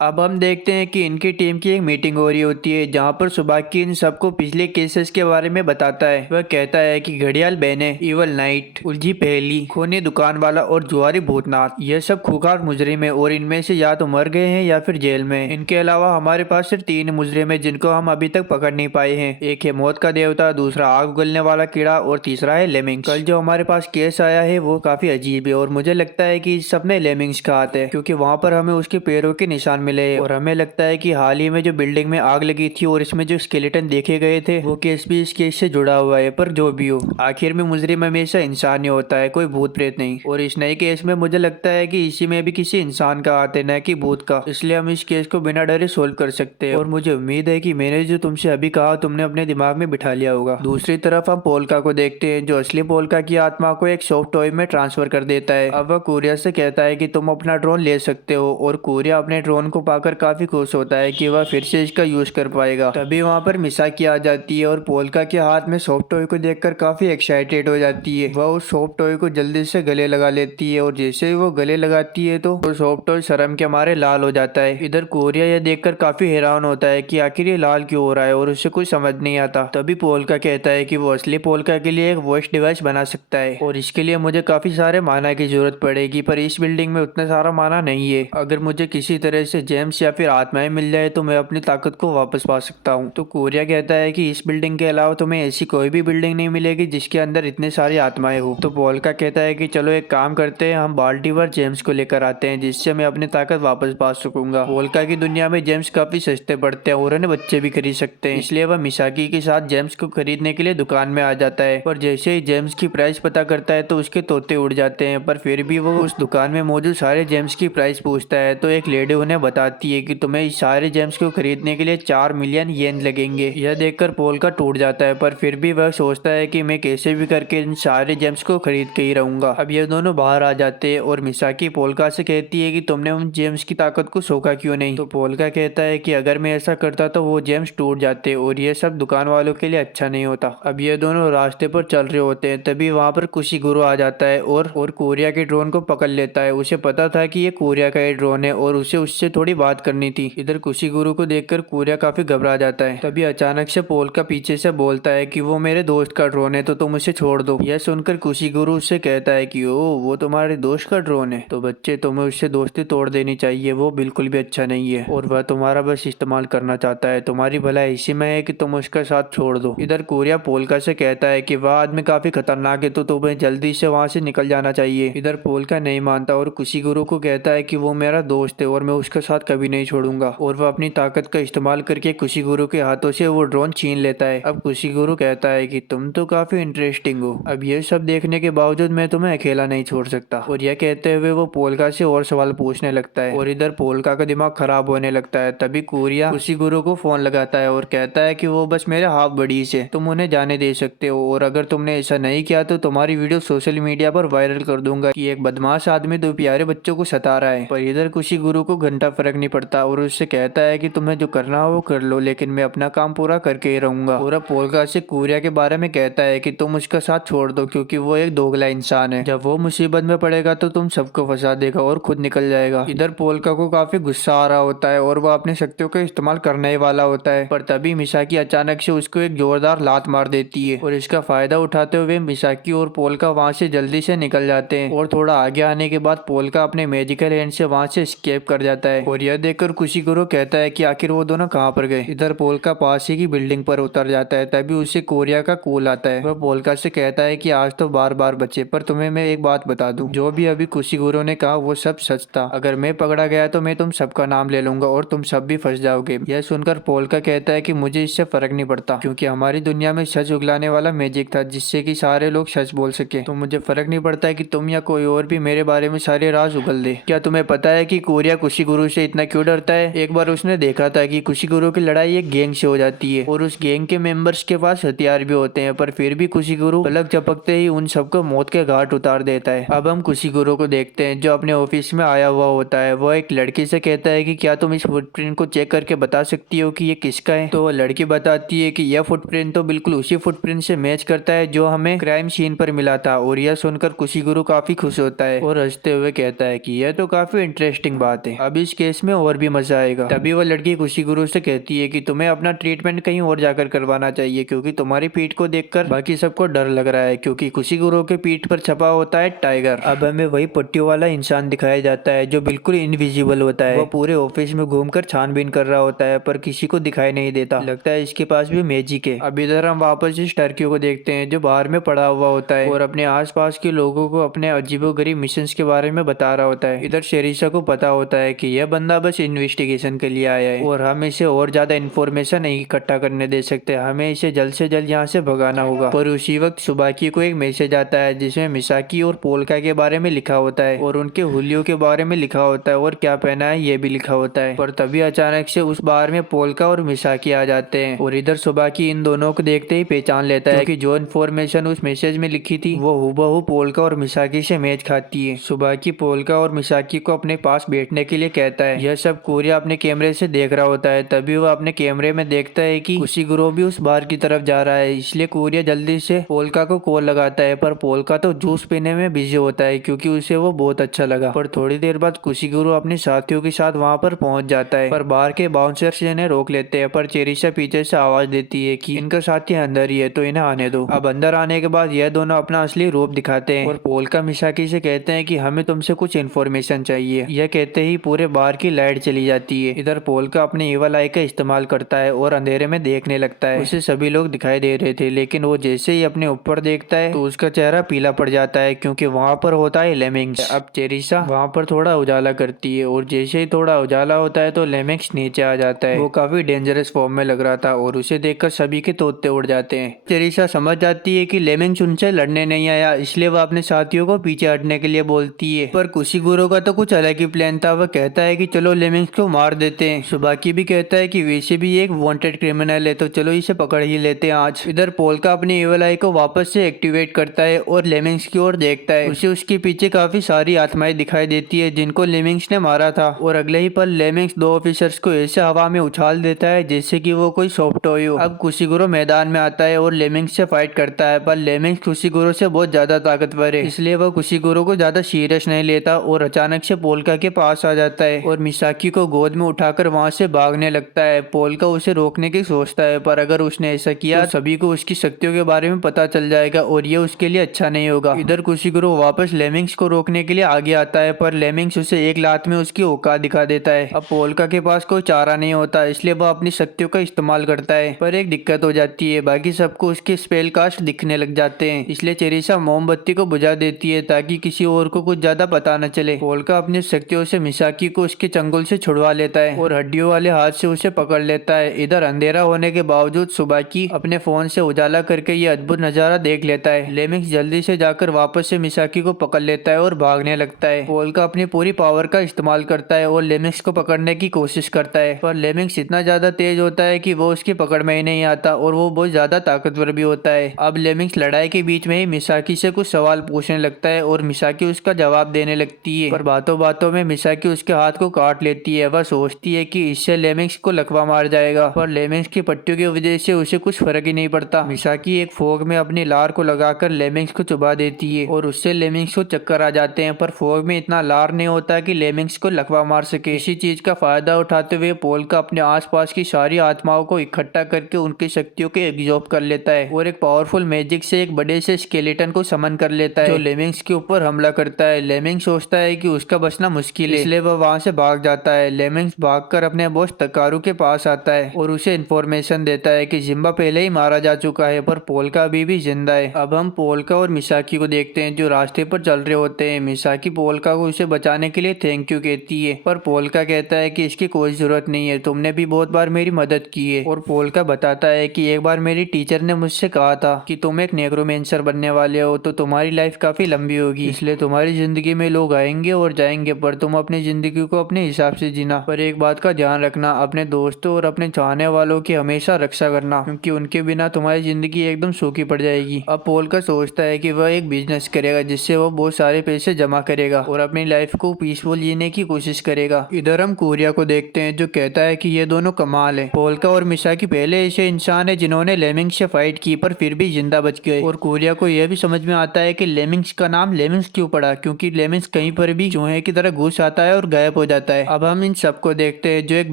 अब हम देखते हैं कि इनकी टीम की एक मीटिंग हो रही होती है जहाँ पर सुबाकी इन सबको पिछले केसेस के बारे में बताता है। वह कहता है कि घड़ियाल बहने, इवल नाइट, उलझी पहेली, खूनी दुकान वाला और जुआरी भूतनाथ, यह सब खूंखार मुजरिम है और इनमें से या तो मर गए हैं या फिर जेल में। इनके अलावा हमारे पास सिर्फ 3 मुजरिम है जिनको हम अभी तक पकड़ नहीं पाए हैं। एक है मौत का देवता, दूसरा आग उगलने वाला कीड़ा और तीसरा है लेमिंग्स। कल जो हमारे पास केस आया है वो काफी अजीब है और मुझे लगता है कि इस सब में लेमिंग्स का हाथ है, क्योंकि वहाँ पर हमें उसके पैरों के निशान मिले हैं और हमें लगता है कि हाल ही में जो बिल्डिंग में आग लगी थी और इसमें जो स्केलेटन देखे गए थे वो केस भी इस केस से जुड़ा हुआ है। पर जो भी हो, आखिर में मुजरिम हमेशा इंसान ही होता है, कोई भूत प्रेत नहीं। और इस नए केस में मुझे लगता है कि इसी में भी किसी इंसान का हाथ है, न कि भूत का। इसलिए हम इस केस को बिना डरे सोल्व कर सकते हैं और मुझे उम्मीद है कि मैंने जो तुमसे अभी कहा तुमने अपने दिमाग में बिठा लिया होगा। दूसरी तरफ हम पोल्का को देखते हैं जो असली पोल्का की आत्मा को एक सॉफ्ट टॉय में ट्रांसफर कर देता है। अब वह कोरिया से कहता है कि तुम अपना ड्रोन ले सकते हो और कोरिया अपने ड्रोन को पाकर काफी खुश होता है कि वह फिर से इसका यूज कर पाएगा। तभी वहाँ पर मिसाकी आ जाती है और पोल्का के हाथ में सॉफ्ट टॉय को देखकर काफी एक्साइटेड हो जाती है। वह उस सॉफ्ट टॉय को जल्दी से गले लगा लेती है और जैसे ही वो गले लगाती है तो सॉफ्ट टॉय शर्म के मारे लाल हो जाता है। इधर कोरिया यह देखकर काफी हैरान होता है कि आखिर ये लाल क्यों हो रहा है और उसे कुछ समझ नहीं आता। तभी पोल्का कहता है कि वो असली पोल्का के लिए एक वॉइस डिवाइस बना सकता है और इसके लिए मुझे काफी सारे माना की जरूरत पड़ेगी, पर इस बिल्डिंग में उतना सारा माना नहीं है। अगर मुझे किसी तरह से जेम्स या फिर आत्माएं मिल जाए तो मैं अपनी ताकत को वापस पा सकता हूँ। तो कोरिया कहता है कि इस बिल्डिंग के अलावा तुम्हें ऐसी कोई भी बिल्डिंग नहीं मिलेगी जिसके अंदर इतने सारी आत्माएं हो। तो पोल्का कहता है कि चलो एक काम करते हैं, हम बाल्टी पर जेम्स को लेकर आते हैं जिससे मैं अपनी ताकत वापस पा सकूंगा। पोल्का की दुनिया में जेम्स काफी सस्ते पड़ते हैं और उन्हें बच्चे भी खरीद सकते हैं, इसलिए वह मिसाकी के साथ जेम्स को खरीदने के लिए दुकान में आ जाता है। पर जैसे ही जेम्स की प्राइस पता करता है तो उसके तोते उड़ जाते हैं, पर फिर भी वो उस दुकान में मौजूद सारे जेम्स की प्राइस पूछता है। तो एक लेडी उन्हें बताती है कि तुम्हें इस सारे जेम्स को खरीदने के लिए 4 मिलियन येन लगेंगे। यह देखकर पोल्का टूट जाता है, पर फिर भी वह सोचता है कि मैं कैसे भी करके इन सारे जेम्स को खरीद के ही रहूंगा। अब ये दोनों बाहर आ जाते हैं और मिसाकी पोल्का से कहती है कि तुमने उन जेम्स की ताकत को सोखा क्यों नहीं। तो पोल्का कहता है कि अगर मैं ऐसा करता तो वो जेम्स टूट जाते और ये सब दुकान वालों के लिए अच्छा नहीं होता। अब ये दोनों रास्ते पर चल रहे होते हैं, तभी वहाँ पर कुशिगुरु आ जाता है और कोरिया के ड्रोन को पकड़ लेता है। उसे पता था कि ये कोरिया का ही ड्रोन है और उसे उससे थोड़ी बात करनी थी। इधर कुशिगुरु को देखकर कोरिया काफी घबरा जाता है। तभी अचानक से पोल्का पीछे से बोलता है कि वो मेरे दोस्त का ड्रोन है तो तुम उसे छोड़ दो। यह सुनकर कुशिगुरु उससे कहता है कि ओ वो तुम्हारे दोस्त का ड्रोन है तो बच्चे तुम्हें उससे दोस्ती तोड़ देनी चाहिए, वो बिल्कुल भी अच्छा नहीं है और वह तुम्हारा बस इस्तेमाल करना चाहता है। तुम्हारी भलाई इसी में है कि तुम उसका साथ छोड़ दो। इधर कोरिया पोल्का से कहता है कि वह आदमी काफी खतरनाक है तो तुम्हें जल्दी से वहाँ से निकल जाना चाहिए। इधर पोल्का नहीं मानता और कुशिगुरु को कहता है कि वो मेरा दोस्त है और मैं उसका साथ कभी नहीं छोड़ूंगा और वह अपनी ताकत का इस्तेमाल करके कुशिगुरु के हाथों से वो ड्रोन छीन लेता है। अब कुशिगुरु कहता है कि तुम तो काफी इंटरेस्टिंग हो, अब ये सब देखने के बावजूद मैं तुम्हें अकेला नहीं छोड़ सकता। और यह कहते हुए वो पोल्का से और सवाल पूछने लगता है और इधर पोल्का का दिमाग खराब होने लगता है। तभी कोरिया कुशिगुरु को फोन लगाता है और कहता है कि वो बस मेरे हाफ बडीज है, तुम उन्हें जाने दे सकते हो और अगर तुमने ऐसा नहीं किया तो तुम्हारी वीडियो सोशल मीडिया पर वायरल कर दूंगा कि एक बदमाश आदमी 2 प्यारे बच्चों को सता रहा है। पर इधर कुशिगुरु को घंटा फर्क नहीं पड़ता और उससे कहता है कि तुम्हें जो करना हो वो कर लो, लेकिन मैं अपना काम पूरा करके ही रहूंगा। और अब पोल्का से कोरिया के बारे में कहता है कि तुम उसका साथ छोड़ दो क्योंकि वो एक दोगला इंसान है, जब वो मुसीबत में पड़ेगा तो तुम सबको फंसा देगा और खुद निकल जाएगा। इधर पोल्का को काफी गुस्सा आ रहा होता है और वह अपने शक्तियों का इस्तेमाल करने ही वाला होता है, पर तभी मिसाकी अचानक से उसको एक जोरदार लात मार देती है और इसका फायदा उठाते हुए मिसाकी और पोल्का वहाँ से जल्दी से निकल जाते हैं। और थोड़ा आगे आने के बाद पोल्का अपने मैजिकल हैंड से वहाँ से एस्केप कर जाता है और यह देखकर कुशिगुरु कहता है कि आखिर वो दोनों कहाँ पर गए। इधर पोल्का पास ही की बिल्डिंग पर उतर जाता है, तभी उसे कोरिया का कॉल आता है। वह पोल्का से कहता है कि आज तो बार बार बचे, पर तुम्हें मैं एक बात बता दूं, जो भी अभी कुशिगुरु ने कहा वो सब सच था। अगर मैं पकड़ा गया तो मैं तुम सबका नाम ले लूंगा और तुम सब भी फंस जाओगे। यह सुनकर पोल्का कहता है कि मुझे इससे फर्क नहीं पड़ता क्योंकि हमारी दुनिया में सच उगलाने वाला मैजिक था जिससे कि सारे लोग सच बोल सके। तो मुझे फर्क नहीं पड़ता है कि तुम या कोई और भी मेरे बारे में सारे राज उगल दे। क्या तुम्हें पता है कि कोरिया कुशिगुरु से इतना क्यों डरता है? एक बार उसने देखा था कि कुशिगुरु की लड़ाई एक गैंग से हो जाती है और उस गैंग के मेंबर्स के पास हथियार भी होते हैं, पर फिर भी कुशिगुरु पलक झपकते ही उन सबको मौत के घाट उतार देता है। अब हम कुशिगुरु को देखते हैं जो अपने ऑफिस में आया हुआ होता है। वह एक लड़की से कहता है कि क्या तुम इस फुटप्रिंट को चेक करके बता सकती हो कि ये किसका है? तो वह लड़की बताती है कि यह फुटप्रिंट तो बिल्कुल उसी फुटप्रिंट से मैच करता है जो हमें क्राइम सीन पर मिला था। और यह सुनकर कुशिगुरु काफी खुश होता है और हंसते हुए कहता है कि यह तो काफी इंटरेस्टिंग बात है। अब इस केस केस में और भी मजा आएगा। तभी वो लड़की कुशिगुरु से कहती है कि तुम्हें अपना ट्रीटमेंट कहीं और जाकर करवाना चाहिए, क्योंकि तुम्हारी पीठ को देखकर बाकी सबको डर लग रहा है, क्योंकि कुशिगुरु के पीठ पर छपा होता है टाइगर। अब हमें वही पट्टियों वाला इंसान दिखाया जाता है जो बिल्कुल इनविजिबल होता है। वो पूरे ऑफिस में घूमकर छानबीन कर रहा होता है, पर किसी को दिखाई नहीं देता। लगता है इसके पास भी मैजिक है। अब इधर हम वापस इस टर्की को देखते हैं जो बाहर में पड़ा हुआ होता है और अपने आसपास के लोगों को अपने अजीबोगरीब मिशंस के बारे में बता रहा होता है। इधर शेरिशा को पता होता है कि यह बंदा बस इन्वेस्टिगेशन के लिए आया है और हम इसे और ज्यादा इन्फॉर्मेशन नहीं इकट्ठा करने दे सकते, हमें इसे जल्द से जल्द यहाँ से भगाना होगा। पर उसी वक्त सुबाकी को एक मैसेज आता है जिसमें मिसाकी और पोल्का के बारे में लिखा होता है और उनके हुलियों के बारे में लिखा होता है और क्या पहना है ये भी लिखा होता है। पर तभी अचानक से उस बार में पोल्का और मिसाकी आ जाते हैं और इधर सुबाकी इन दोनों को देखते ही पहचान लेता है कि जो इन्फॉर्मेशन उस मैसेज में लिखी थी वो हूबहू पोल्का और मिसाकी से मैच खाती है। सुबाकी पोल्का और मिसाकी को अपने पास बैठने के लिए कहता है। यह सब कोरिया अपने कैमरे से देख रहा होता है। तभी वह अपने कैमरे में देखता है कि कुशिगुरु भी उस बार की तरफ जा रहा है, इसलिए कोरिया जल्दी से पोल्का को कॉल लगाता है। पर पोल्का तो जूस पीने में बिजी होता है क्योंकि उसे वो बहुत अच्छा लगा। पर थोड़ी देर बाद कुशिगुरु अपने साथियों के साथ वहाँ पर पहुंच जाता है, पर बार के बाउंसर्स इन्हें रोक लेते हैं। पर चेरिशा पीछे से आवाज देती है कि इनका साथी अंदर ही है तो इन्हें आने दो। अब अंदर आने के बाद यह दोनों अपना असली रूप दिखाते हैं और पोल्का मिसाकी से कहते हैं कि हमें तुमसे कुछ इन्फॉर्मेशन चाहिए। यह कहते ही पूरे बार की लाइट चली जाती है। इधर पोल्का अपने इवल आई का इस्तेमाल करता है और अंधेरे में देखने लगता है। उसे सभी लोग दिखाई दे रहे थे, लेकिन वो जैसे ही अपने ऊपर देखता है तो उसका चेहरा पीला पड़ जाता है क्योंकि वहाँ पर होता है लेमिंग्स। अब चेरिशा वहाँ पर थोड़ा उजाला करती है और जैसे ही थोड़ा उजाला होता है तो लेमिंग्स नीचे आ जाता है। वो काफी डेंजरस फॉर्म में लग रहा था और उसे देखकर सभी के तोते उड़ जाते हैं। चेरिशा समझ जाती है कि लेमिंग्स उनसे लड़ने नहीं आया, इसलिए वह अपने साथियों को पीछे हटने के लिए बोलती है। पर कुशिगुरु का तो कुछ अलग ही प्लान था। वह कहता है कि चलो लेमिंग्स को मार देते हैं। सुबाकी भी कहता है कि वैसे भी एक वांटेड क्रिमिनल है तो चलो इसे पकड़ ही लेते हैं आज। इधर पोल्का अपनी एवल आई को वापस से एक्टिवेट करता है और लेमिंग्स की ओर देखता है। उसे उसके पीछे काफी सारी आत्माएं दिखाई देती है जिनको लेमिंग्स ने मारा था और अगले ही पल लेमिंग्स दो ऑफिसर्स को ऐसे हवा में उछाल देता है जैसे कि वो कोई सॉफ्ट टॉय हो। अब कुशिगुरु मैदान में आता है और लेमिंग्स से फाइट करता है, पर लेमिंग्स कुशिगुरु से बहुत ज्यादा ताकतवर है, इसलिए वह कुशिगुरु को ज्यादा सीरियस नहीं लेता और अचानक से पोल्का के पास आ जाता है और मिसाकी को गोद में उठाकर वहां से भागने लगता है। पोल्का उसे रोकने की सोचता है, पर अगर उसने ऐसा किया तो सभी को उसकी शक्तियों के बारे में पता चल जाएगा और ये उसके लिए अच्छा नहीं होगा। इधर कुशिगुरु वापस लेमिंग्स को रोकने के लिए आगे आता है, पर लेमिंग्स उसे एक लात में उसकी औकात दिखा देता है। अब पोल्का के पास कोई चारा नहीं होता, इसलिए वह अपनी शक्तियों का इस्तेमाल करता है, पर एक दिक्कत हो जाती है। बाकी सबको उसके स्पेल कास्ट दिखने लग जाते हैं, इसलिए चेरिशा मोमबत्ती को बुझा देती है ताकि किसी और को कुछ ज्यादा पता न चले। पोल्का अपनी शक्तियों से मिसाकी को उसके चंगुल से छुड़वा लेता है और हड्डियों वाले हाथ से उसे पकड़ लेता है। इधर अंधेरा होने के बावजूद सुबाकी अपने फोन से उजाला करके ये अद्भुत नजारा देख लेता है। लेमिंग्स जल्दी से जाकर वापस से मिसाकी को पकड़ लेता है और भागने लगता है। पोल्का अपनी पूरी पावर का इस्तेमाल करता है और लेमिंग्स को पकड़ने की कोशिश करता है, पर लेमिंग्स इतना ज्यादा तेज होता है कि वो उसकी पकड़ में ही नहीं आता और वो बहुत ज्यादा ताकतवर भी होता है। अब लेमिंग्स लड़ाई के बीच में ही मिसाकी से कुछ सवाल पूछने लगता है और मिसाकी उसका जवाब देने लगती है, पर बातों बातों में मिसाकी उसके हाथ को काट लेती है। वह सोचती है कि इससे लेमिंग्स को लकवा मार जाएगा, पर लेमिंग्स की पट्टियों की वजह से उसे कुछ फर्क ही नहीं पड़ता। मिसाकी एक फोग में अपनी लार को लगाकर लेमिंग्स को चुबा देती है और उससे लेमिंग्स को चक्कर आ जाते हैं, पर फोग में इतना लार नहीं होता कि लेमिंग्स को लकवा मार सके। इसी चीज का फायदा उठाते हुए पोल्का अपने आसपास की सारी आत्माओं को इकट्ठा करके उनकी शक्तियों को एब्जॉर्ब कर लेता है और एक पावरफुल मैजिक से एक बड़े से स्केलेटन को समन कर लेता है जो लेमिंग्स के ऊपर हमला करता है। लेमिंग्स सोचता है कि उसका बचना मुश्किल है, इसलिए वह वहां से भाग जाता है। लेमिंग्स भागकर अपने बॉस तकारू के पास आता है और उसे इन्फॉर्मेशन देता है कि जिम्बा पहले ही मारा जा चुका है पर पोल्का अभी भी जिंदा है। अब हम पोल्का और मिसाकी को देखते हैं जो रास्ते पर चल रहे होते हैं। मिसाकी पोल्का को उसे बचाने के लिए थैंक यू कहती है, पर पोल्का कहता है कि इसकी कोई जरूरत नहीं है, तुमने भी बहुत बार मेरी मदद की है। और पोल्का बताता है कि एक बार मेरी टीचर ने मुझसे कहा था कि तुम एक नेक्रोमेंसर बनने वाले हो तो तुम्हारी लाइफ काफी लंबी होगी, इसलिए तुम्हारी जिंदगी में लोग आएंगे और जाएंगे पर तुम अपनी जिंदगी को अपने हिसाब से जीना। पर एक बात का ध्यान रखना, अपने दोस्तों और अपने चाहने वालों की हमेशा रक्षा करना, क्योंकि उनके बिना तुम्हारी जिंदगी एकदम सूखी पड़ जाएगी। अब पोल्का सोचता है कि वह एक बिजनेस करेगा जिससे वो बहुत सारे पैसे जमा करेगा और अपनी लाइफ को पीसफुल जीने की कोशिश करेगा। इधर हम कोरिया को देखते हैं जो कहता है कि ये दोनों कमाल है। पोल्का और मिसाकी पहले ऐसे इंसान है जिन्होंने लेमिंग्स से फाइट की पर फिर भी जिंदा बच गए, और कोरिया को यह भी समझ में आता है कि लेमिंग्स का नाम लेमिंग्स क्यों पड़ा, क्योंकि लेमिंग्स कहीं पर भी चूहे की तरह घुस आता है और गायब हो जाता है। जाता है। अब हम इन सबको देखते हैं जो एक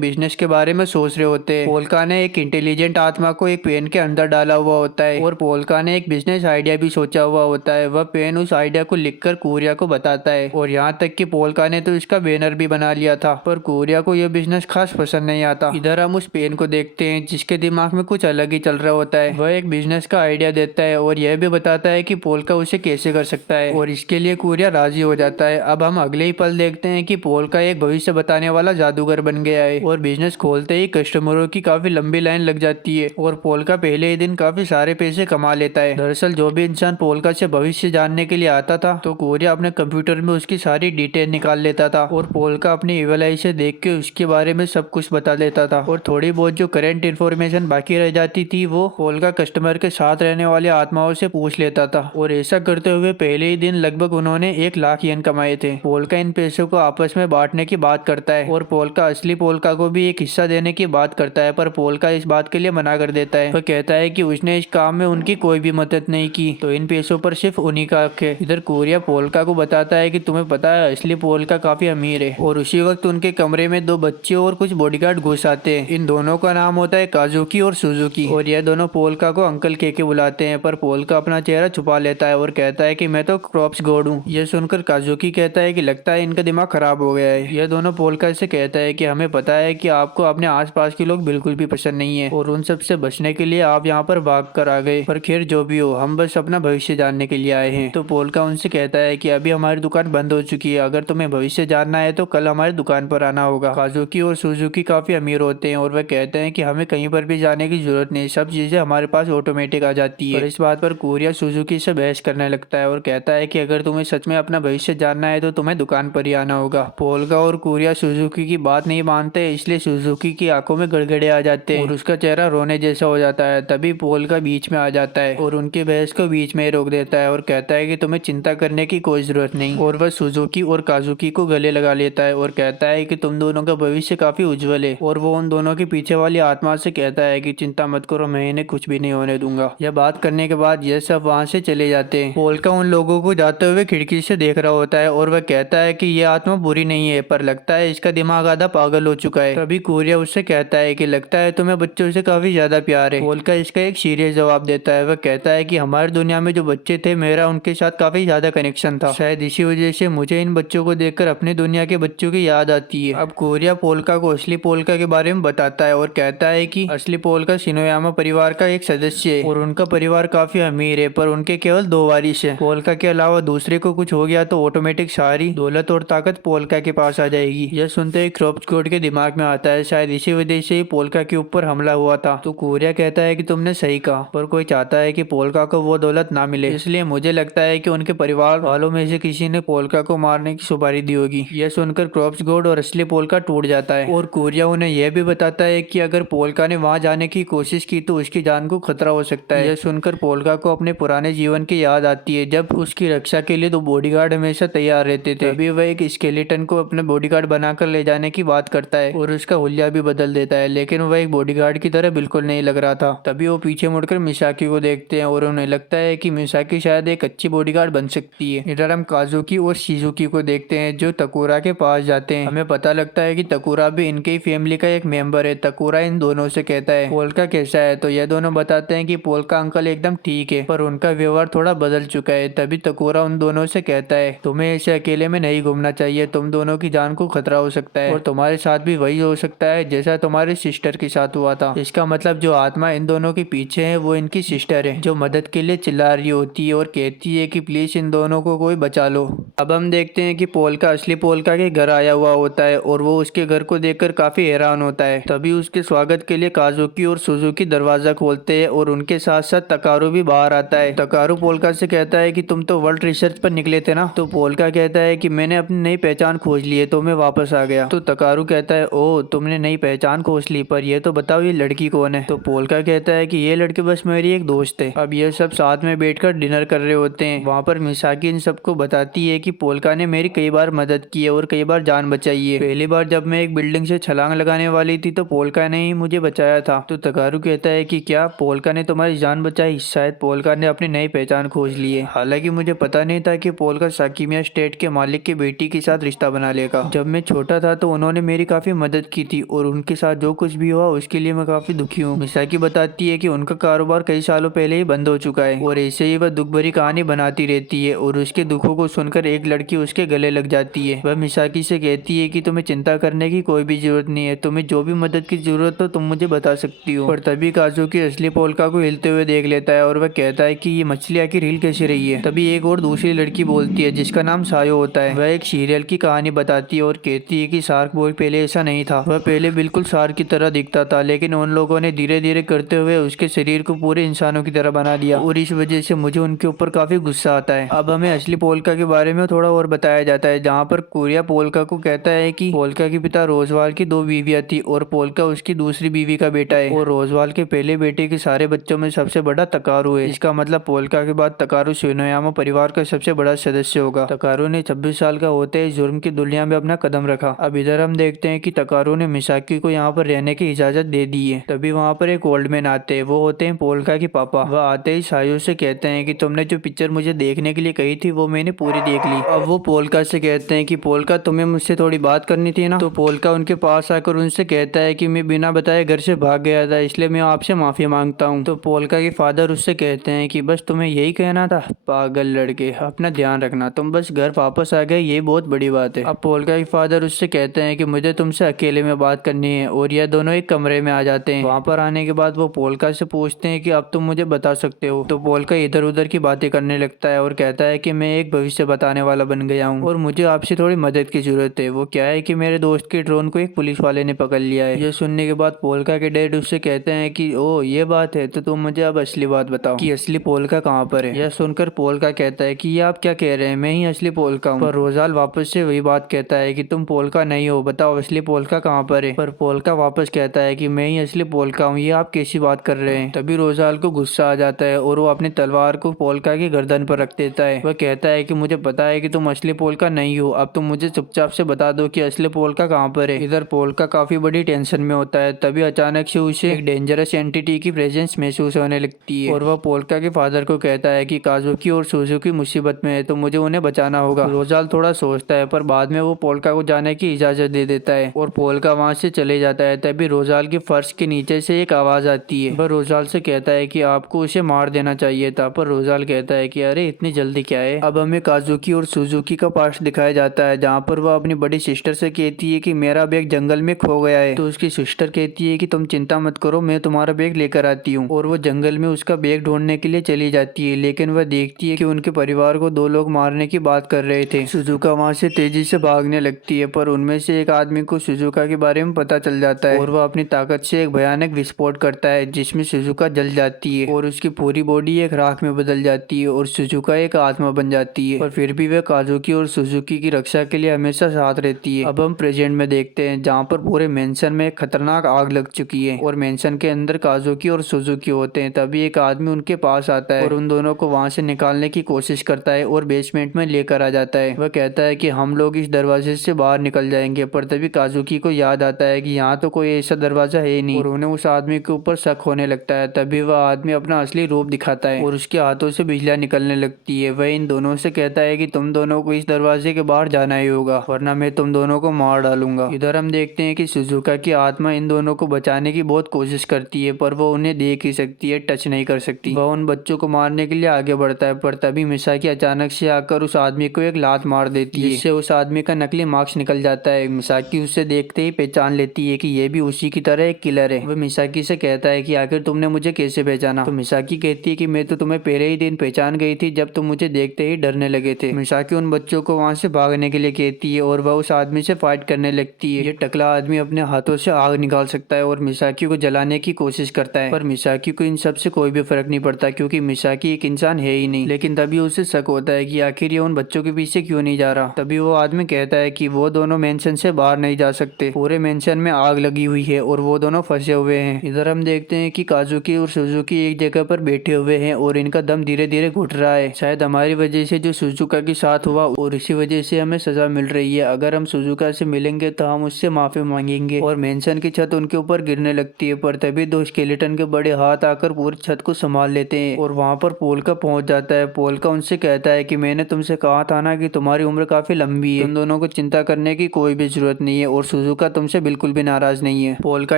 बिजनेस के बारे में सोच रहे होते हैं। पोल्का ने एक इंटेलिजेंट आत्मा को एक पेन के अंदर डाला हुआ होता है और पोल्का ने एक बिजनेस आइडिया भी सोचा हुआ होता है। वह पेन उस आइडिया को लिखकर कुरिया को बताता है और यहाँ तक कि पोल्का ने तो इसका बैनर भी बना लिया था, पर कुरिया को यह बिजनेस खास पसंद नहीं आता। इधर हम उस पेन को देखते हैं जिसके दिमाग में कुछ अलग ही चल रहा होता है। वह एक बिजनेस का आइडिया देता है और यह भी बताता है कि पोल्का उसे कैसे कर सकता है और इसके लिए कुरिया राजी हो जाता है। अब हम अगले ही पल देखते हैं कि पोल्का एक भविष्य बताने वाला जादूगर बन गया है और बिजनेस खोलते ही कस्टमरों की काफी लंबी लाइन लग जाती है और पोल्का पहले ही दिन काफी सारे पैसे कमा लेता है। दरअसल जो भी इंसान पोल्का से भविष्य जानने के लिए आता था तो कुरिया अपने कंप्यूटर में उसकी सारी डिटेल निकाल लेता था और पोल्का अपनी इवल आई से देख के उसके बारे में सब कुछ बता देता था और थोड़ी बहुत जो करंट इन्फॉर्मेशन बाकी रह जाती थी वो पोल्का कस्टमर के साथ रहने वाले आत्माओं से पूछ लेता था और ऐसा करते हुए पहले ही दिन लगभग उन्होंने 1 लाख येन कमाए थे। पोल्का इन पैसों को आपस में बांटने की बात करता है और पोल्का असली पोल्का को भी एक हिस्सा देने की बात करता है, पर पोल्का इस बात के लिए मना कर देता है। वह कहता है कि उसने इस काम में उनकी कोई भी मदद नहीं की तो इन पैसों पर सिर्फ उन्हीं का हक है। इधर कुरिया पोल्का को बताता है कि तुम्हें पता है असली पोल्का काफी अमीर है और उसी वक्त उनके कमरे में 2 बच्चे और कुछ बॉडीगार्ड घुस आते हैं। इन दोनों का नाम होता है काजुकी और सुजुकी और यह दोनों पोल्का को अंकल कह के बुलाते हैं, पर पोल्का अपना चेहरा छुपा लेता है और कहता है कि मैं तो क्रॉप्स गॉड हूँ। यह सुनकर काजुकी कहता है कि लगता है इनका दिमाग खराब हो गया है। यह दोनों पोल्का से कहता है कि हमें पता है कि आपको अपने आसपास के लोग बिल्कुल भी पसंद नहीं है और उन सब से बचने के लिए आप यहाँ पर भाग कर आ गए, पर खैर जो भी हो हम बस अपना भविष्य जानने के लिए आए हैं। तो पोल्का उनसे कहता है कि अभी हमारी दुकान बंद हो चुकी है, अगर तुम्हें भविष्य जानना है तो कल हमारी दुकान पर आना होगा। काजुकी और सुजुकी काफी अमीर होते हैं और वह कहते हैं कि हमें कहीं पर भी जाने की जरूरत नहीं, सब चीजें हमारे पास ऑटोमेटिक आ जाती है। और इस बात पर कुरिया सुजुकी से बहस करने लगता है और कहता है कि अगर तुम्हें सच में अपना भविष्य जानना है तो तुम्हें दुकान पर ही आना होगा। पोल्का और कुरिया सुजुकी की बात नहीं मानते, इसलिए सुजुकी की आंखों में गड़गड़े आ जाते हैं और उसका चेहरा रोने जैसा हो जाता है। तभी पोल्का बीच में आ जाता है और उनकी बहस को बीच में ही रोक देता है और कहता है कि तुम्हें चिंता करने की कोई जरूरत नहीं। और वह सुजुकी और काजुकी को गले लगा लेता है और कहता है कि तुम दोनों का भविष्य काफी उज्जवल है और वो उन दोनों के पीछे वाली आत्मा से कहता है कि चिंता मत करो, मैं इन्हें कुछ भी नहीं होने दूंगा। यह बात करने के बाद यह सब वहाँ से चले जाते हैं। पोल्का उन लोगों को जाते हुए खिड़की से देख रहा होता है और वह कहता है कि यह आत्मा बुरी नहीं है, पर लगता है इसका दिमाग आधा पागल हो चुका है। तभी कुरिया उससे कहता है कि लगता है तुम्हें बच्चों से काफी ज्यादा प्यार है। पोल्का इसका एक सीरियस जवाब देता है। वह कहता है कि हमारी दुनिया में जो बच्चे थे मेरा उनके साथ काफी ज्यादा कनेक्शन था, शायद इसी वजह से मुझे इन बच्चों को देखकर अपनी दुनिया के बच्चों की याद आती है। अब कुरिया पोल्का को असली पोल्का के बारे में बताता है और कहता है कि असली पोल्का शिनोयामा परिवार का एक सदस्य है और उनका परिवार काफी अमीर है, पर उनके केवल 2 वारिस है। पोल्का के अलावा दूसरे को कुछ हो गया तो ऑटोमेटिक सारी दौलत और ताकत पोल्का के पास आ जाएगी। यह सुनते ही क्रॉप्स गॉड के दिमाग में आता है शायद इसी वजह से ही पोल्का के ऊपर हमला हुआ था। तो कुरिया कहता है कि तुमने सही कहा, पर कोई चाहता है कि पोल्का को वो दौलत ना मिले, इसलिए मुझे लगता है कि उनके परिवार वालों में से किसी ने पोल्का को मारने की सुपारी दी होगी। यह सुनकर क्रॉप्स गॉड और असली पोल्का टूट जाता है और कुरिया उन्हें यह भी बताता है कि अगर पोल्का ने वहां जाने की कोशिश की तो उसकी जान को खतरा हो सकता है। यह सुनकर पोल्का को अपने पुराने जीवन की याद आती है जब उसकी रक्षा के लिए 2 बॉडीगार्ड हमेशा तैयार रहते थे। तभी वह एक स्केलेटन को अपने बॉडीगार्ड बनाकर ले जाने की बात करता है और उसका हुलिया भी बदल देता है, लेकिन वह एक बॉडीगार्ड की तरह बिल्कुल नहीं लग रहा था। तभी वो पीछे मुड़कर मिसाकी को देखते हैं और उन्हें लगता है कि मिसाकी शायद एक अच्छी बॉडीगार्ड बन सकती है। इधर हम काजुकी और शिजुकी को देखते हैं जो तकुरा के पास जाते हैं। हमें पता लगता है कि तकुरा भी इनके ही फैमिली का एक मेंबर है। तकुरा इन दोनों से कहता है पोल्का कैसा है, तो यह दोनों बताते हैं कि पोल्का अंकल एकदम ठीक है, पर उनका व्यवहार थोड़ा बदल चुका है। तभी तकुरा उन दोनों से कहता है तुम्हें ऐसे अकेले में नहीं घूमना चाहिए, तुम दोनों की जान को खतरा हो सकता है और तुम्हारे साथ भी वही हो सकता है जैसा तुम्हारी सिस्टर के साथ हुआ था। इसका मतलब जो आत्मा इन दोनों के पीछे है वो इनकी सिस्टर है जो मदद के लिए चिल्ला रही होती है और कहती है कि प्लीज इन दोनों को कोई बचा लो। अब हम देखते हैं कि पोल्का असली पोल्का के घर आया हुआ होता है और वो उसके घर को देखकर काफी हैरान होता है। तभी उसके स्वागत के लिए काजुकी और सुजुकी दरवाजा खोलते हैं और उनके साथ साथ तकारू भी बाहर आता है। तकारू पोल्का से कहता है कि तुम तो वर्ल्ड रिसर्च पर निकले थे ना। तो पोल्का कहता है कि मैंने अपनी नई पहचान खोज ली है तो मैं वापस आ गया। तो तकारू कहता है ओह तुमने नई पहचान खोज ली, पर ये तो बताओ ये लड़की कौन है। तो पोल्का कहता है कि ये लड़की बस मेरी एक दोस्त है। अब ये सब साथ में बैठकर डिनर कर रहे होते हैं। वहाँ पर मिसाकी इन सबको बताती है कि पोल्का ने मेरी कई बार मदद की है और कई बार जान बचाई है। पहली बार जब मैं एक बिल्डिंग से छलांग लगाने वाली थी तो पोल्का ने ही मुझे बचाया था। तो तकारू कहता है कि क्या पोल्का ने तुम्हारी जान बचाई, शायद पोल्का ने अपनी नई पहचान खोज ली है। हालांकि मुझे पता नहीं था कि पोल्का साकिमिया स्टेट के मालिक की बेटी के साथ रिश्ता बना लेगा। जब मैं छोटा था तो उन्होंने मेरी काफी मदद की थी और उनके साथ जो कुछ भी हुआ उसके लिए मैं काफी दुखी हूँ। मिसाकी बताती है कि उनका कारोबार कई सालों पहले ही बंद हो चुका है और ऐसे ही वह दुख भरी कहानी बनाती रहती है और उसके दुखों को सुनकर एक लड़की उसके गले लग जाती है। वह मिसाकी से कहती है कि तुम्हें चिंता करने की कोई भी जरूरत नहीं है, तुम्हें जो भी मदद की जरूरत हो तुम मुझे बता सकती हो। पर तभी काजुकी असली पोल्का को हिलते हुए देख लेता है और वह कहता है कि ये मछली आखिर हिल कैसे रही है। तभी एक और दूसरी लड़की बोलती है जिसका नाम सायो होता है। वह एक सीरियल की कहानी बताती है और कहती है कि शार्क बॉय पहले ऐसा नहीं था, वह पहले बिल्कुल शार्क की तरह दिखता था, लेकिन उन लोगों ने धीरे धीरे करते हुए उसके शरीर को पूरे इंसानों की तरह बना दिया और इस वजह से मुझे उनके ऊपर काफी गुस्सा आता है। अब हमें असली पोल्का के बारे में थोड़ा और बताया जाता है, जहाँ पर कोरिया पोल्का को कहता है कि पोल्का के पिता रोजवाल की 2 बीवियां थी और पोल्का उसकी दूसरी बीवी का बेटा है और रोजवाल के पहले बेटे के सारे बच्चों में सबसे बड़ा तकारू है। इसका मतलब पोल्का के बाद तकारू शिनोयामा परिवार का सबसे बड़ा सदस्य होगा। तकारू ने 26 साल का होते ही जुर्म की दुनिया में अपना कदम रखा। अब इधर हम देखते हैं कि तकारू ने मिसाकी को यहाँ पर रहने की इजाजत दे दी है। तभी वहाँ पर एक ओल्ड मैन आते हैं, वो होते हैं पोल्का के पापा। वह आते ही सायो से कहते हैं कि तुमने जो पिक्चर मुझे देखने के लिए कही थी वो मैंने पूरी देख ली। अब वो पोल्का से कहते हैं कि पोल्का तुम्हें मुझसे थोड़ी बात करनी थी ना। तो पोल्का उनके पास आकर उनसे कहता है कि मैं बिना बताए घर से भाग गया था, इसलिए मैं आपसे माफी मांगता हूँ। तो पोल्का के फादर उससे कहते हैं कि बस तुम्हें यही कहना था, पागल लड़के, अपना ध्यान रखना, तुम बस घर वापस आ गए, ये बहुत बड़ी बात है। अब पोल्का के फादर उससे कहते हैं कि मुझे तुमसे अकेले में बात करनी है और यह दोनों एक कमरे में आ जाते हैं। वहाँ पर आने के बाद वो पोल्का से पूछते हैं कि अब तुम मुझे बता सकते हो। तो पोल्का इधर उधर की बातें करने लगता है और कहता है कि मैं एक भविष्य बताने वाला बन गया हूँ और मुझे आपसे थोड़ी मदद की जरूरत है। वो क्या है कि मेरे दोस्त के ड्रोन को एक पुलिस वाले ने पकड़ लिया है। यह सुनने के बाद पोल्का के डैड उससे कहते हैं कि ओ ये बात है, तो तुम मुझे अब असली बात बताओ कि असली पोल्का कहाँ पर है। यह सुनकर पोल्का कहता है कि ये आप क्या कह रहे हैं, मैं ही असली पोल्का हूँ। पर रोजाल वापस से वही बात कहता है कि तुम पोल्का नहीं हो, बताओ असली पोल्का कहाँ पर है। पर पोल्का वापस कहता है कि मैं ही असली पोल्का हूँ, ये आप कैसी बात कर रहे हैं। तभी रोजाल को गुस्सा आ जाता है और वो अपनी तलवार को पोल्का की गर्दन पर रख देता है। वह कहता है कि मुझे पता है कि तुम असली पोल्का नहीं हो, अब तुम मुझे चुपचाप से बता दो कि असली पोल्का कहाँ पर है। इधर पोल्का काफी बड़ी टेंशन में होता है। तभी अचानक से उसे एक डेंजरस एंटिटी की प्रेजेंस महसूस होने लगती है और वह पोल्का के फादर को कहता है कि काजुकी और सुजुकी मुसीबत में है, तो मुझे उन्हें बचाना होगा। रोजाल थोड़ा सोचता है पर बाद में वो पोल्का को जाने की इजाजत दे देता है और पोल्का वहाँ से चले जाता है। तभी रोजाल की फर्श के नीचे से एक आवाज आती है। वह रोजाल से कहता है कि आपको उसे मार देना चाहिए था, पर रोजाल कहता है कि अरे इतनी जल्दी क्या है। अब हमें काजुकी और सुजुकी का पास्ट दिखाया जाता है, जहाँ पर वह अपनी बड़ी सिस्टर से कहती है कि मेरा बैग जंगल में खो गया है। तो उसकी सिस्टर कहती है कि तुम चिंता मत करो, मैं तुम्हारा बैग लेकर आती हूँ। और वो जंगल में उसका बैग ढूंढने के लिए चली जाती है, लेकिन वह देखती है कि उनके परिवार को 2 लोग मारने की बात कर रहे थे। सुजुका वहाँ से तेजी से भागने लगती है, पर उनमें से एक आदमी को सुजुका के बारे में पता चल जाता है और वह अपनी ताकत से एक भयानक विस्फोट करता है जिसमें सुजुका जल जाती है और उसकी पूरी बॉडी एक राख में बदल जाती है और सुजुका एक आत्मा बन जाती है। पर फिर भी वह काजुकी और सुजुकी की रक्षा के लिए हमेशा साथ रहती है। अब हम प्रेजेंट में देखते हैं, जहाँ पर पूरे मेंशन में एक खतरनाक आग लग चुकी है और मेंशन के अंदर काजुकी और सुजुकी होते हैं। तभी एक आदमी उनके पास आता है और उन दोनों को वहाँ से निकालने की कोशिश करता है और बेसमेंट में लेकर आ जाता है। वह कहता है कि हम लोग इस दरवाजे से बाहर निकल जाएंगे, पर तभी काजुकी को याद आता है कि यहाँ तो कोई ऐसा दरवाजा है ही नहीं और उन्हें उस आदमी के ऊपर शक होने लगता है। तभी वह आदमी अपना असली रूप दिखाता है और उसके हाथों से बिजलियां निकलने लगती है। वह इन दोनों से कहता है कि तुम दोनों को इस दरवाजे के बाहर जाना ही होगा, वरना मैं तुम दोनों को मार डालूंगा। इधर हम देखते हैं कि सुजुका की आत्मा इन दोनों को बचाने की बहुत कोशिश करती है, पर वो उन्हें देख ही सकती है, टच नहीं कर सकती। वह उन बच्चों को मारने के लिए आगे बढ़ता है, पर तभी मिसाकी अचानक से आकर उस आदमी को एक लात मार देती है, जिससे उस आदमी का नकली मार्क्स निकल जाता है। मिसाकी उसे देखते ही पहचान लेती है कि ये भी उसी की तरह एक किलर है। वह मिसाकी से कहता है कि आखिर तुमने मुझे कैसे पहचाना। तो मिसाकी कहती है कि मैं तो तुम्हें पहले ही दिन पहचान गई थी जब तुम मुझे देखते ही डरने लगे थे। मिसाकी उन बच्चों को वहाँ से भागने के लिए कहती है और वह उस आदमी से फाइट करने लगती है। ये टकला आदमी अपने हाथों से आग निकाल सकता है और मिसाकी को जलाने की कोशिश करता है, पर मिसाकी को इन सब से कोई भी फर्क नहीं पड़ता क्योंकि मिसाकी एक इंसान है ही नहीं। लेकिन तभी उसे शक होता है कि आखिर ये उन बच्चों के पीछे क्यों नहीं जा रहा। तभी वो आदमी कहता है कि वो दोनों मेंशन से बाहर नहीं जा सकते, पूरे मेंशन में आग लगी हुई है और वो दोनों फंसे हुए हैं। इधर हम देखते हैं कि काजुकी और सुजुकी एक जगह पर बैठे हुए हैं और इनका दम धीरे धीरे घुट रहा है, शायद हमारी वजह से जो सुजुका के साथ हुआ और इसी वजह से हमें सजा मिल रही है। अगर हम सुजुका से मिलेंगे तो हम उससे माफी मांगेंगे। और मेंशन की छत उनके ऊपर गिरने लगती है, पर तभी 2 स्केलेटन के बड़े हाथ आकर पूरी छत को संभाल लेते हैं और वहाँ पर पोल्का पहुंच जाता है। पोल्का उनसे कहता है कि मैंने तुमसे कहा था ना कि तुम्हारी उम्र काफी लंबी है, तुम दोनों को चिंता करने की कोई भी जरूरत नहीं है और सुजुका तुमसे बिल्कुल भी नाराज नहीं है। पोल्का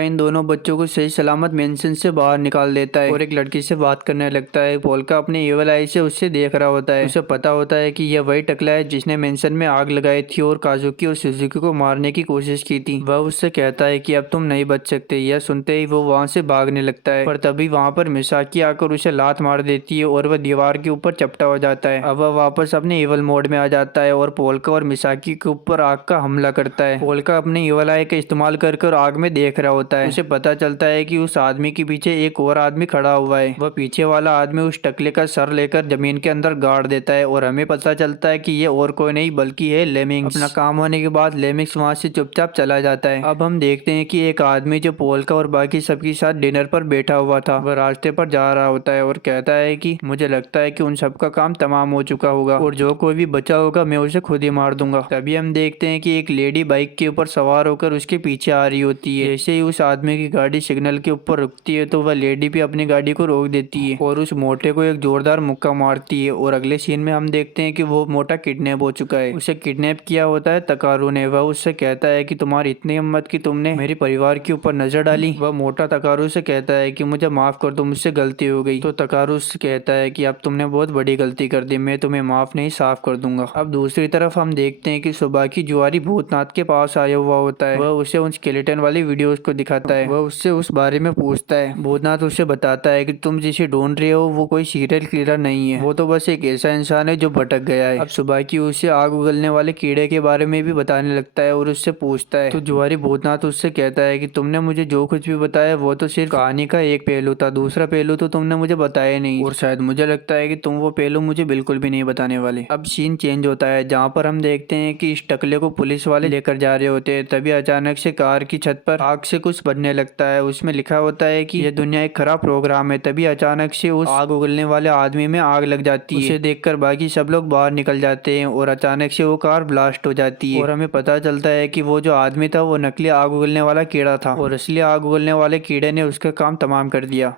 इन दोनों बच्चों को सही सलामत मेंशन से बाहर निकाल देता है और एक लड़की से बात करने लगता है। पोल्का अपने एवल आई से उससे देख रहा होता है। उसे पता होता है कि यह वही टकला है जिसने मेंशन में आग लगाई थी और काजुकी और सुजुकी को मारने की कोशिश की थी। वह उससे कहता है कि अब तुम नहीं बच सकते। यह सुनते ही वो वहाँ से भागने लगता है, पर तभी वहाँ पर मिसाकी आकर उसे लात मार देती है और वह दीवार के ऊपर चपटा हो जाता है। अब वह वापस अपने एवल मोड में आ जाता है और पोल्का और मिसाकी के ऊपर आग का हमला करता है। पोल्का अपने एवल आई का इस्तेमाल कर आग में देख रहा होता है। उसे पता चलता है कि उस आदमी के पीछे एक और आदमी खड़ा हुआ है। वह पीछे वाला आदमी उस टकले का सर लेकर जमीन के अंदर गाड़ देता है और हमें पता चलता है कि ये और कोई नहीं बल्कि है लेमिंग्स। अपना काम होने के बाद लेमिंग्स वहाँ से चुपचाप चला जाता है। अब हम देखते हैं कि एक आदमी जो पोल्का और बाकी सबके साथ डिनर पर बैठा हुआ था, वह रास्ते पर जा रहा होता है और कहता है कि मुझे लगता है कि उन सबका काम तमाम हो चुका होगा और जो कोई भी बचा होगा मैं उसे खुद ही मार दूंगा। तभी हम देखते हैं कि एक लेडी बाइक के ऊपर सवार होकर उसके पीछे आ रही होती है। जैसे ही उस आदमी की गाड़ी सिग्नल के ऊपर रुकती है तो वह लेडी भी अपनी गाड़ी को रोक देती है और उस मोटे को एक जोरदार मुक्का मारती है और अगले सीन में हम देखते हैं कि वो मोटा किडनैप हो चुका है। उसे किडनैप किया होता है तकारू ने। वह उससे कहता है कि तुम्हारी इतनी हिम्मत कि तुमने मेरे परिवार के ऊपर नजर डाली। वह मोटा तकारू से कहता है कि मुझे माफ कर दो, मुझसे गलती हो गई। तो तकारू उससे कहता है कि अब तुमने बहुत बड़ी गलती कर दी, मैं तुम्हें माफ नहीं साफ कर दूंगा। अब दूसरी तरफ हम देखते हैं कि सुबाकी जुआरी भूतनाथ के पास आया हुआ होता है। वह उसे उन स्केलेटन वाली वीडियोस को दिखाता है। वह उससे उस बारे में पूछता है। भूतनाथ उसे बताता है कि तुम जिसे ढूंढ रहे हो वो कोई सीरियल किलर नहीं है, वो तो बस एक ऐसा इंसान है जो भटक गया है। अब सुबाकी उसे आग उगलने वाले कीड़े के बारे में भी बताने लगता है और उससे पूछता है। तो जुआरी भूतनाथ उससे कहता है कि तुमने मुझे जो कुछ भी बताया वो तो सिर्फ कहानी का एक पहलू था, दूसरा पहलू तो तुमने मुझे बताया नहीं और शायद मुझे लगता है कि तुम वो पहलू मुझे बिल्कुल भी नहीं बताने वाले। अब सीन चेंज होता है जहाँ पर हम देखते हैं कि इस टकले को पुलिस वाले लेकर जा रहे होते हैं। तभी अचानक से कार की छत पर आग से कुछ बनने लगता है। उसमें लिखा होता है कि यह दुनिया एक खराब प्रोग्राम है। तभी अचानक से उस आग उगलने वाले आदमी में आग लग जाती है। उसे देखकर बाकी सब लोग बाहर निकल जाते हैं और अचानक से वो कार ब्लास्ट हो जाती है और हमें पता चलता है कि वो जो आदमी था वो नकली आग उगलने वाला कीड़ा था और असली आग उगलने वाले कीड़े ने उसका काम तमाम कर दिया।